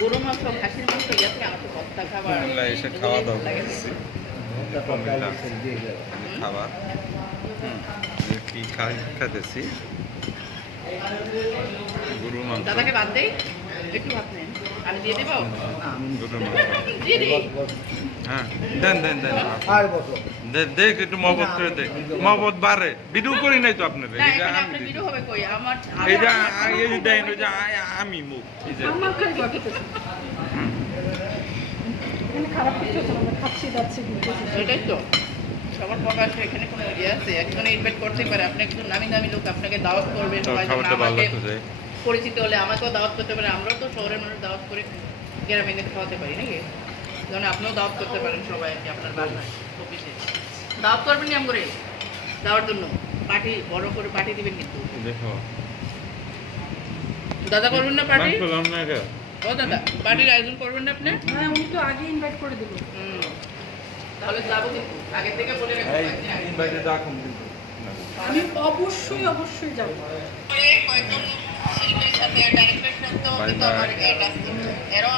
গরু মাংস খাসির মাংস ইয়াতে আমার তো ভর্তা খাবার কুমিল্লা এসে খাওয়া দাওয়া করতেছি কুমিল্লা খাবার কি খাইতেছি গরুর মাংস দাদাকে বাদ দেই একটু ভাত নেন আমি দিয়ে দেবো গরুর মাংস দিয়ে দিই হ্যাঁ দেন দেন দেন আর কত দেখ একটু মহব্বত করে দেখ মহব্বত বাড়ে ভিডিও করি নাই তো আপনার না এই যে এখানে আমি আপনার ভিডিও হবে কই আমার এই যে এই দেন ওই যে আমি মুখ এই যে আমার খালি ঘটেছে এখানে খারাপ কিছু হচ্ছে না, আমরা খাচ্ছি যাচ্ছি ঘুরতেছি এটাই তো সবার প্রকাশ এখানে কোনো ইয়ে আছে একজন ইনভাইট করতে পারে আপনি একজন নামি দামি লোক আপনাকে দাওয়াত করবে সবাই যেন খাবারটা ভালো আমাকে লাগতেছে পরিচিত হলে আমাকেও দাওয়াত করতে পারে আমরাও তো শহরের মানুষ দাওয়াত করে গ্রামে এনে খাওয়াতে পারি নাকি যেন আপনিও দাওয়াত করতে পারেন সবাই আর কি আপনার বাসায় অফিসে দাওয়াত করবেন নি করে দেওয়ার জন্য পার্টি বড় করে পার্টি দিবেন কিন্তু দেখো দাদা করবেন না পার্টি মাংস লাম না কে ও দাদা পার্টির আয়োজন করবেন না আপনি হ্যাঁ উনি তো আগে ইনভাইট করে দেবো হুম। তাহলে যাবো কিন্তু আগে থেকে বলে রাখবো এই কয়েকদিন আগে। ইনভাইটে ডাকুন কিন্তু আমি অবশ্যই যাবো কয়েকজন শিল্পীর সাথে ডাইরেক্টরের সাথে তো Bye কিন্তু bye. আমার এটা এরাও